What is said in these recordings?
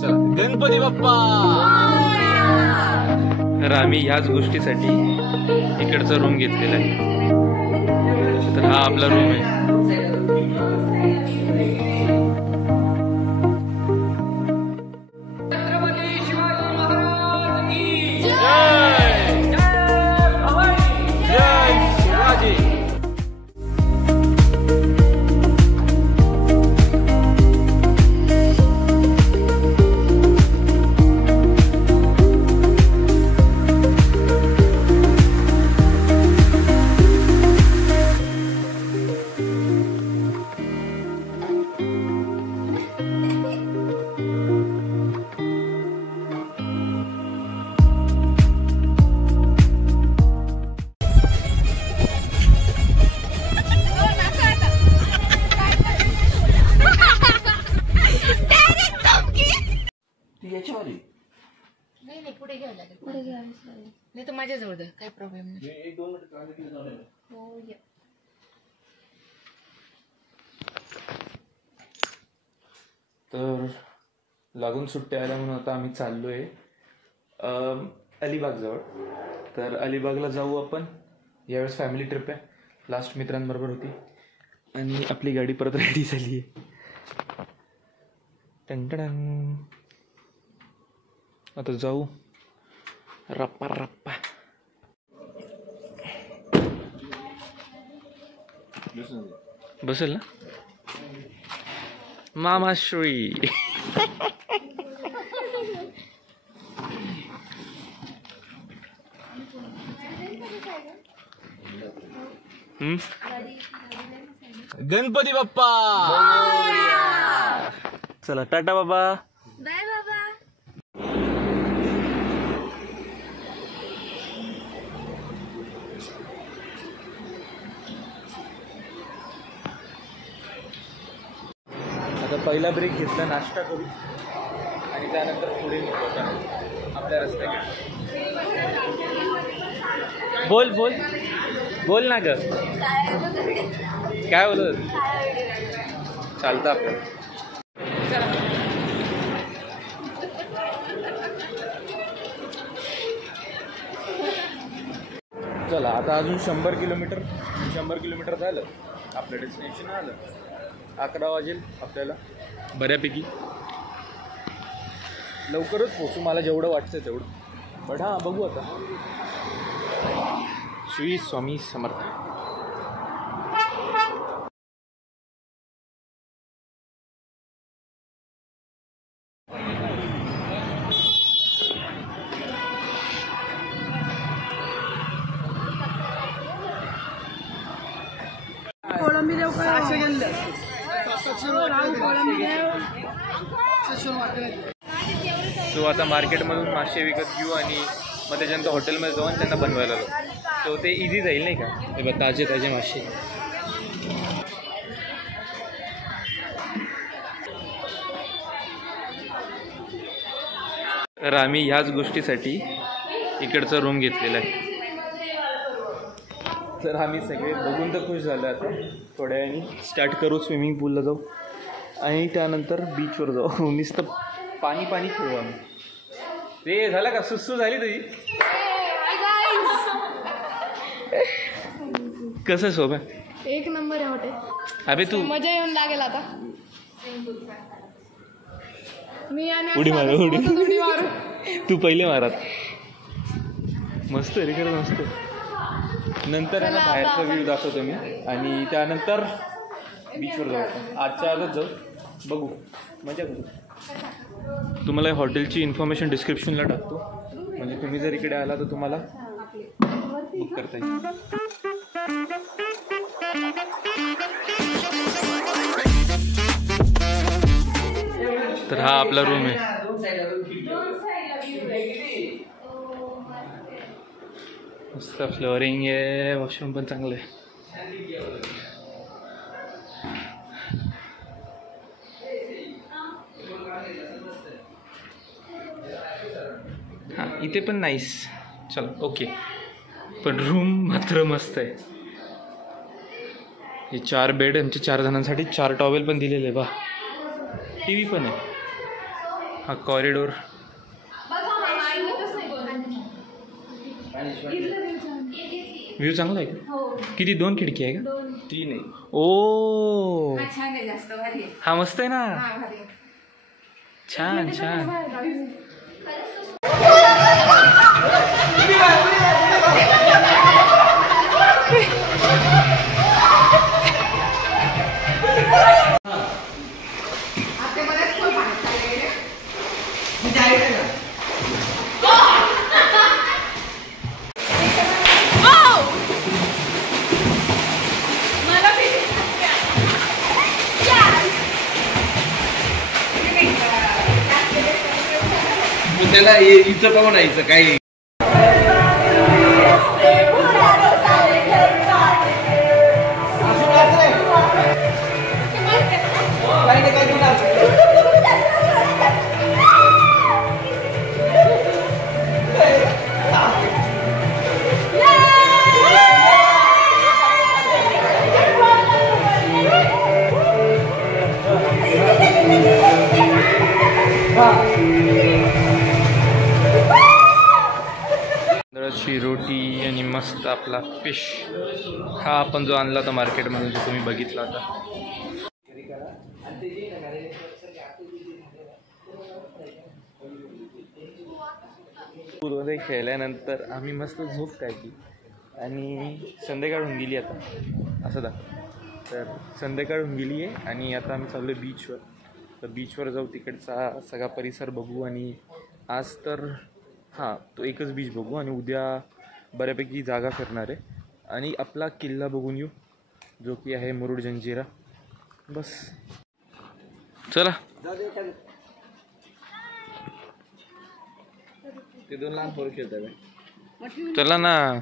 चला गणपती बाप्पा। तर आम्ही ह्याच गोष्टीसाठी इकडचा रूम घेतलेला आहे। तर हा आपला रूम आहे। नाही पुढे घ्यायला लागेल, पुढे घ्यायला नाही तर माझ्या जवळ काय प्रॉब्लेम नाही। एक दोन मिनिट हो या। तर लागून सुट्ट्या आल्या म्हणून आता आम्ही चाललोय अलिबाग जवळ। तर अलिबागला जाऊ आपण। यावेळेस फॅमिली ट्रिप आहे, लास्ट मित्रांबरोबर होती आणि आपली गाडी परत रेडी झाली आहे। टंटडन आता जाऊ रप्पा रप्पा। बसेल ना मामाश्री। गणपती बाप्पा। चला टाटा बाबा, बाय बाबा। आता पहिला ब्रेक घेतला, नाश्ता करू आणि त्यानंतर पुढे निघू आपल्या रस्त्याकडे। बोल बोल बोल ना ग, काय बोलत चालतं आपलं। चला आता अजून 100 किलोमीटर झालं आपलं डेस्टिनेशन आलं। 11 वाजेल आपल्याला बऱ्यापैकी, लवकरच पोचू मला जेवढं वाटतं तेवढं। बट हां बघू आता। श्री स्वामी समर्थ। सो आता मार्केटमधून मासे विकत घेऊ आणि मग त्याच्यानंतर हॉटेलमध्ये जाऊन त्यांना बनवायला लागू। सो ते इझी जाईल नाही का, हे बघ ताजे ताजे मासे। तर आम्ही ह्याच गोष्टीसाठी इकडचा रूम घेतलेला आहे। तर आम्ही सगळे बघून तर खुश झालो। आता थोड्या वेळाने स्टार्ट करू, स्विमिंग पूलला जाऊ आणि त्यानंतर बीचवर जाऊ। नुसतं पाणी पाणी खेळू आम्ही। ते झालं का, सुस्सू झाली तुझी? कसं शोभा? एक नंबर आहे हॉटेल। अबे तू मजा येऊन लागेल आता। मी आणि उडी मार, उडी मार तू पहिले मारात। मस्त रे, खरं मस्त। नंतर आहे ना बाहेरचा व्ह्यू दाखवतो मी आणि त्यानंतर बीचवर जाऊ। आजच्या आजच जाऊ, बघू मजा करू। तुम्हाला हॉटेलची इन्फॉर्मेशन डिस्क्रिप्शनला टाकतो, म्हणजे तुम्ही जर इकडे आला तर तुम्हाला बुक करता येईल। तर हा आपला रूम आहे। मस्त फ्लोरिंग आहे, वॉशरूम पण चांगलं आहे। हां इथे पण नाईस, चलो ओके। पण रूम मात्र मस्त आहे। हे 4 बेड, आमचे 4 जणांसाठी 4 टॉवेल पण दिलेले बा। टी व्ही पण आहे। हा कॉरिडोर. व्ह्यू चांगला आहे का? किती 2 खिडकी आहे का? 3 आहे. ओ छान आहे, जास्त भारी आहे. हा मस्त आहे ना. छान छान. त्याला हिचं पाहून यायचं काही. तांदळाची रोटी आणि मस्त आपला फिश. हा आपण जो आणला होता मार्केटमधून, जो तुम्ही बघितला होता. पूर्वोदय खेळल्यानंतर आम्ही मस्त झोप काढली आणि संध्याकाळ होऊन गेली आता. असं तर संध्याकाळ होऊन गेली आहे आणि आता आम्ही चाललो आहे बीचवर. तर बीचवर जाऊ, तिकडचा सगळा परिसर बघू. आणि आज तर हां तो एकच बीच बघू आणि उद्या बऱ्यापैकी जागा करणार आहे आणि आपला किल्ला बघून येऊ, जो की आहे मुरुड जंजिरा. बस चला. ते 2 लहान पोरं खेळतात. चला ना.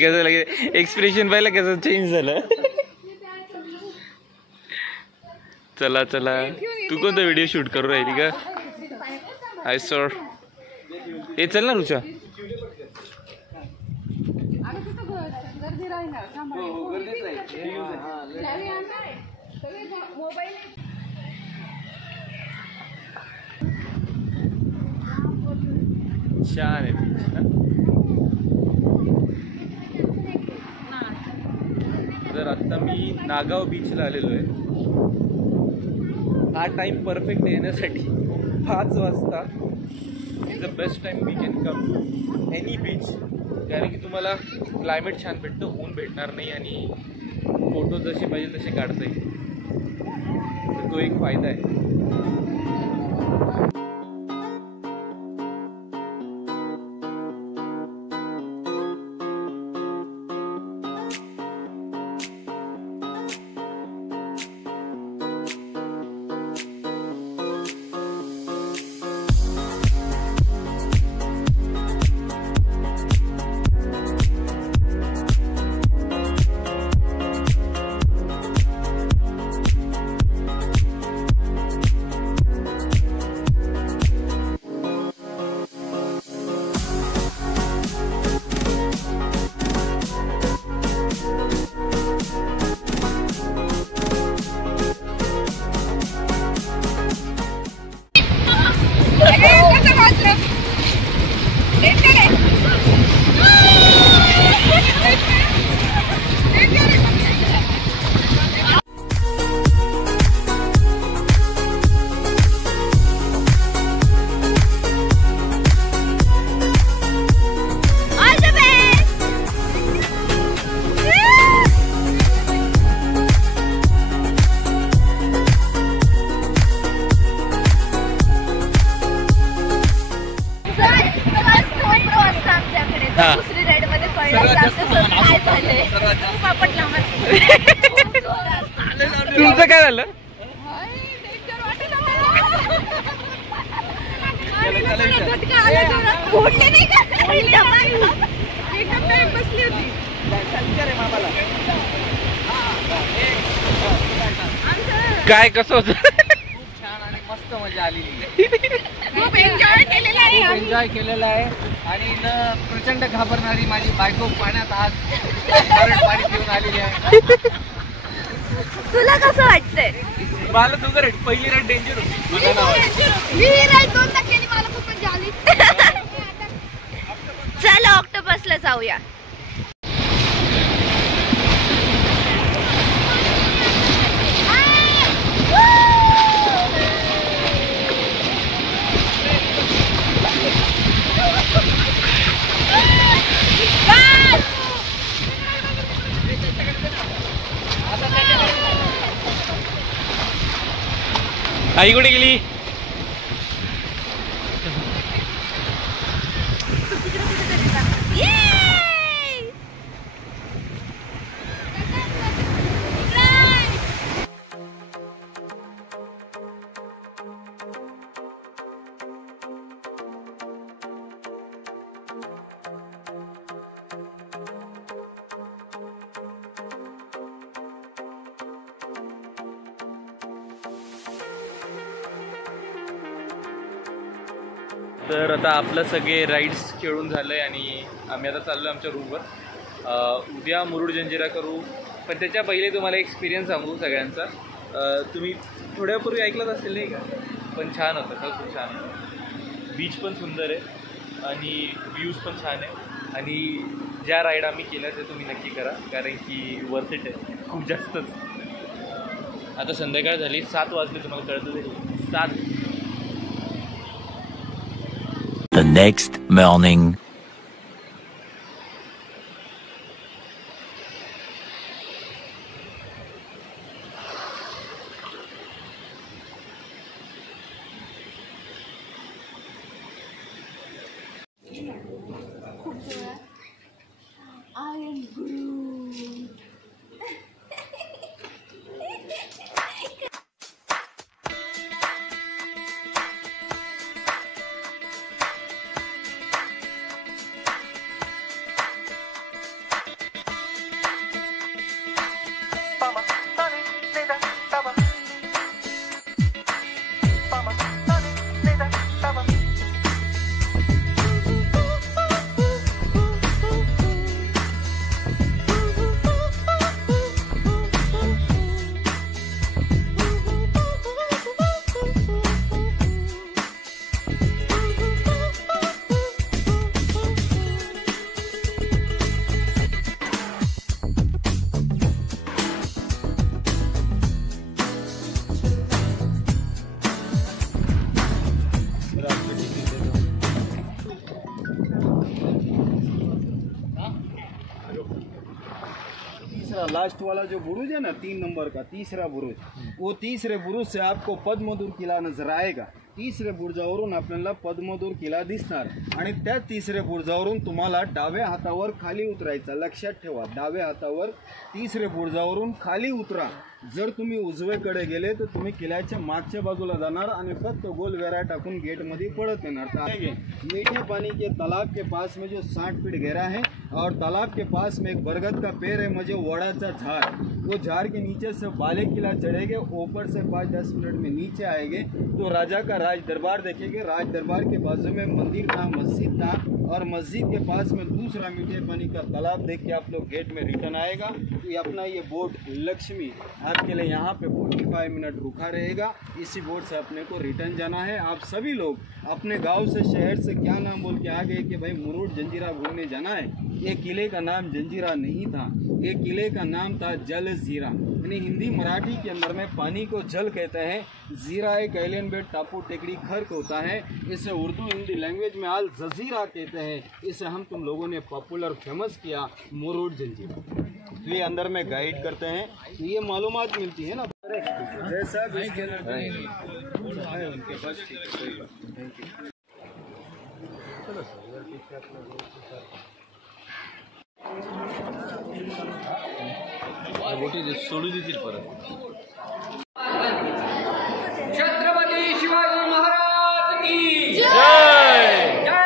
कसं लगे एक्सप्रेशन पाहिलं कसं चेंज झालं. चला चला. तू कोणता व्हिडिओ शूट करू राहिली का? Hi sir. हे चल ना रुचा. छान आहे बीच ना. तर आत्ता मी नागाव बीचला आलेलो आहे. हा टाइम परफेक्ट येण्यासाठी 5 वाजता is the best time we can come to any beach. कारण की तुम्हाला क्लायमेट छान भेटतं, ऊन भेटणार नाही आणि फोटो जसे पाहिजे तसे काढता येईल. तर तो एक फायदा आहे. तुमचं काय झालं? काय कसं होतं? खूप छान आणि मस्त मजा आलेली. खूप एन्जॉय केलेला आहे आणि प्रचंड घाबरणारी माझी बायको पाण्यात आज पाणी पिऊन आलेली आहे. तुला कसं वाटतंय? मला तुझं रेट पहिली रेट डेंजर होती. मला नाव चला ऑक्टोपसला जाऊया. आई कुठे गेली? तर आता आपलं सगळे राईड्स खेळून झालं आहे आणि आम्ही आता चाललो आमच्या रूमवर. उद्या मुरुड जंजिरा करू, पण त्याच्या पहिले तुम्हाला एक्सपिरियन्स सांगू सगळ्यांचा. तुम्ही थोड्यापूर्वी ऐकलंच असेल नाही का, पण छान होतं, खरंच खूप छान होतं. बीच पण सुंदर आहे आणि व्ह्यूज पण छान आहे. आणि ज्या राईड आम्ही केल्या ते तुम्ही नक्की करा, कारण की वर्थ इट आहे खूप जास्तच. आता संध्याकाळ झाली, 7 वाजले, तुम्हाला कळतं तरी 7. The next morning. लास्ट वाला जो बुरुज है ना 3 नंबर का तीसरा बुरुज, वो तीसरे बुरुज से आपको पद्मदूर किला नजर आएगा. तिसरे बुरुजावरून आपल्याला पद्मदूर किला दिसणार आणि त्या तिसरे बुरुजावरून तुम्हाला डाव्या हातावर खाली उतरायचं. लक्षात ठेवा, डाव्या हातावर तिसरे बुरुजावरून खाली उतरा. जर तुम्ही उजवेकडे गेले तर तुम्ही किल्ल्याच्या मागच्या बाजूला जाणार आणि फक्त गोल वेरा टाकून गेट मध्ये पड़त येणार. मीठे पानी के तालाब के पास में जो 60 फीट गहरा है और तालाब के पास में एक बरगद का पेड़ है, मुझे वड़ाचा झाड़, वो झाड़ के नीचे से बाले किला चढ़ेंगे, ऊपर से 5-10 मिनट में नीचे आएंगे तो राजा का राज दरबार देखेंगे. राज दरबार के बाजू में मंदिर था, मस्जिद था और मस्जिद के पास में दूसरा मीठे पानी का तालाब देख के आप लोग गेट में रिटर्न आएगा. तो अपना ये बोट लक्ष्मी आपके लिए यहाँ पे 45 मिनट रुका रहेगा. इसी बोट से अपने को रिटर्न जाना है. आप सभी लोग अपने गांव से शहर से क्या नाम बोल के आ गए कि भाई मुरुड जंजीरा घूमने जाना है. ये किले का नाम जंजीरा नहीं था, ये किले का नाम था जल जीरा. यानी हिंदी मराठी के अंदर में पानी को जल कहते हैं. जीरा एक आइलैंड बेट टापू टेकड़ी खर्क होता है. इसे उर्दू हिंदी लैंग्वेज में आल जजीरा कहते हैं. इसे हम तुम लोगों ने पॉपुलर फेमस किया मुरुड जंजीरा. तो ये अंदर में गाइड करते हैं, तो ये मालूमात मिलती है ना जैसा भी इसके अंदर है उनके पास. ठीक है, कोई बात नहीं. Thank you. बोटी सोडू देतील परत. छत्रपती शिवाजी महाराज की जय जय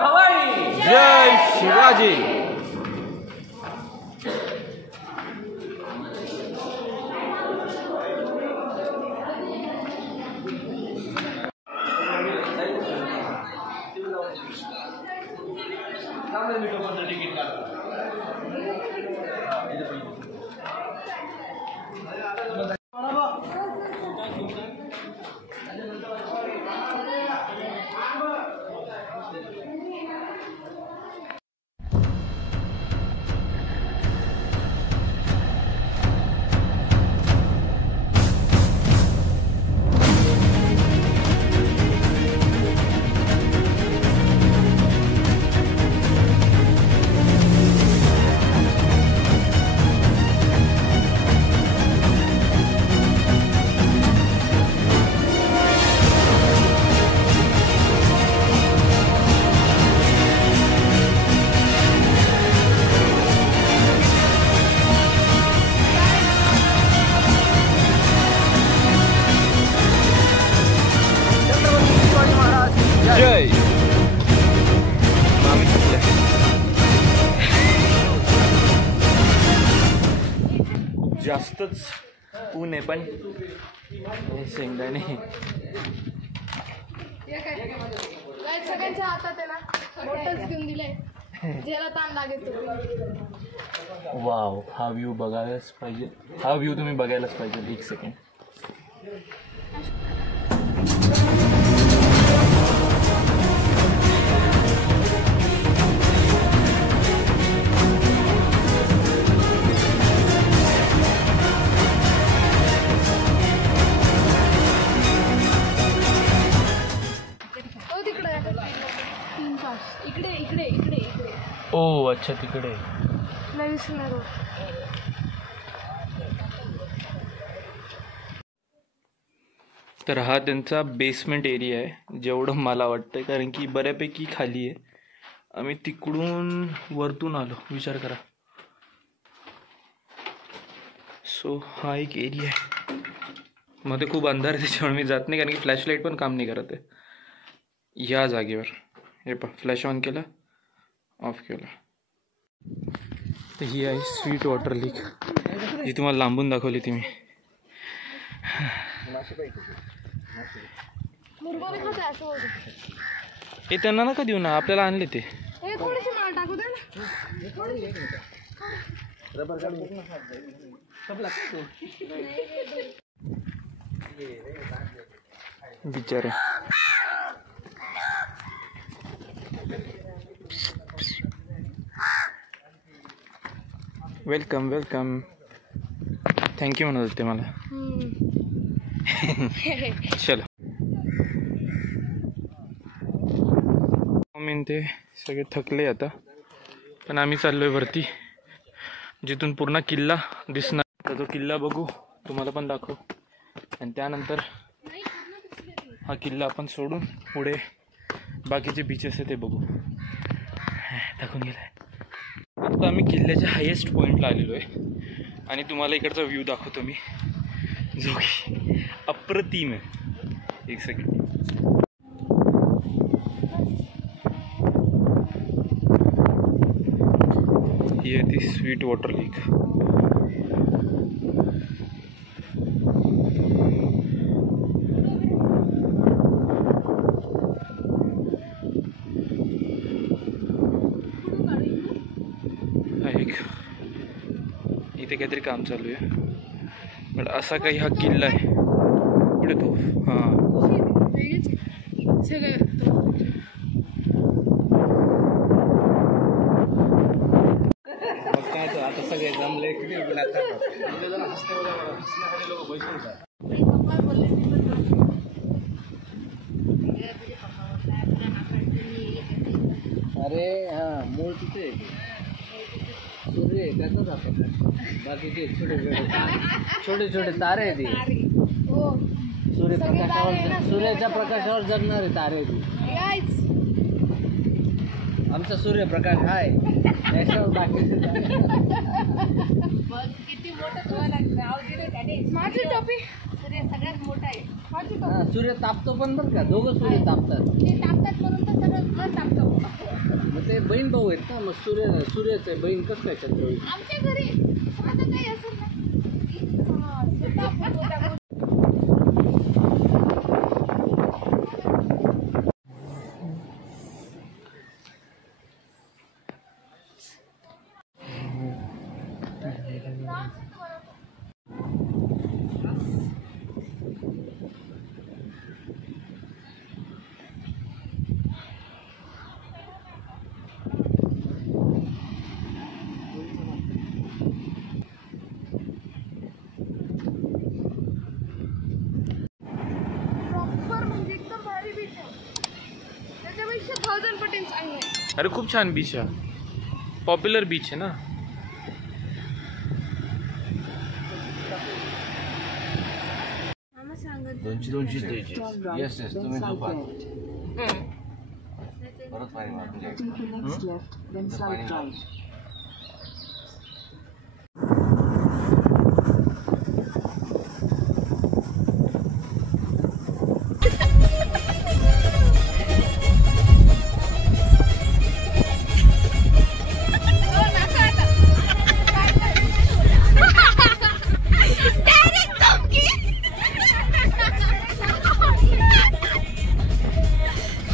भवानी. जय शिवाजी. तिकीट मस्तच ऊन आहे पण हे शेंगदाणे सगळ्यांच्या हातात आहे ना बॉटल्स घेऊन दिले ज्याला ताण लागेल वाव. हा व्ह्यू बघायलाच पाहिजे. हा व्ह्यू तुम्ही बघायलाच पाहिजे. एक सेकंड. इकडे इकडे इकडे इकडे. ओ अच्छा तिकडे. तर हा त्यांचा बेसमेंट एरिया आहे जेवढं मला वाटतं, कारण की बऱ्यापैकी खाली आहे. आम्ही तिकडून वरतून आलो, विचार करा. सो हा एक एरिया आहे. मध्ये खूप अंधार आहे त्याच्यामुळे मी जात नाही, कारण की फ्लॅशलाईट पण काम नाही करत आहे या जागेवर. हे पण फ्लॅश ऑन केला, ऑफ केला. तर ही आहे स्वीट वॉटर लेक, जी तुम्हाला लांबून दाखवली ती मी. हे त्यांना नका देऊ ना, आपल्याला आणले ते. बिचारे वेलकम वेलकम. थँक्यू म्हणत होते मला. चलो मी ते सगळे थकले आता, पण आम्ही चाललोय वरती जिथून पूर्ण किल्ला दिसणार. तर तो किल्ला बघू, तुम्हाला पण दाखवू, आणि त्यानंतर हा किल्ला आपण सोडून पुढे बाकीचे बीचेस आहे ते बघू. दाखवून गेलाय. आता आम्ही किल्ल्याच्या हायेस्ट पॉईंटला आलेलो आहे आणि तुम्हाला इकडचा व्ह्यू दाखवतो मी, जो की अप्रतिम आहे. एक सेकंड. ही आहे ती स्वीट वॉटर लेक. इथे काहीतरी काम चालू आहे, पण असा काही हा किल्ला आहे पुढे तो. हां आता सगळे जमले अरे हा मूळ तिथे सूर्य त्याचा जातो, बाकीचे छोटे छोटे तारे आहेत. सूर्याच्या प्रकाशावर जगणारे तारे आहेत. आमचा सूर्यप्रकाश हाय त्याच्यावर बाकीचे किती मोठं माझी टोपी. सूर्य सगळ्यात मोठा आहे. सूर्य तापतो पण बरं का, दोघं सूर्य तापतात. ते तापतात म्हणून तर सगळं घर तापतं. मग ते बहीण भाऊ आहेत ना, मग सूर्याचं बहीण कसं काय चंद्र होईल. आमच्या घरी आता काही असेल ना. अरे खूप छान बीच आहे, पॉप्युलर बीच आहे ना. दोनशे द्यायचे. येस येस तुम्ही झोपा. परत पाणी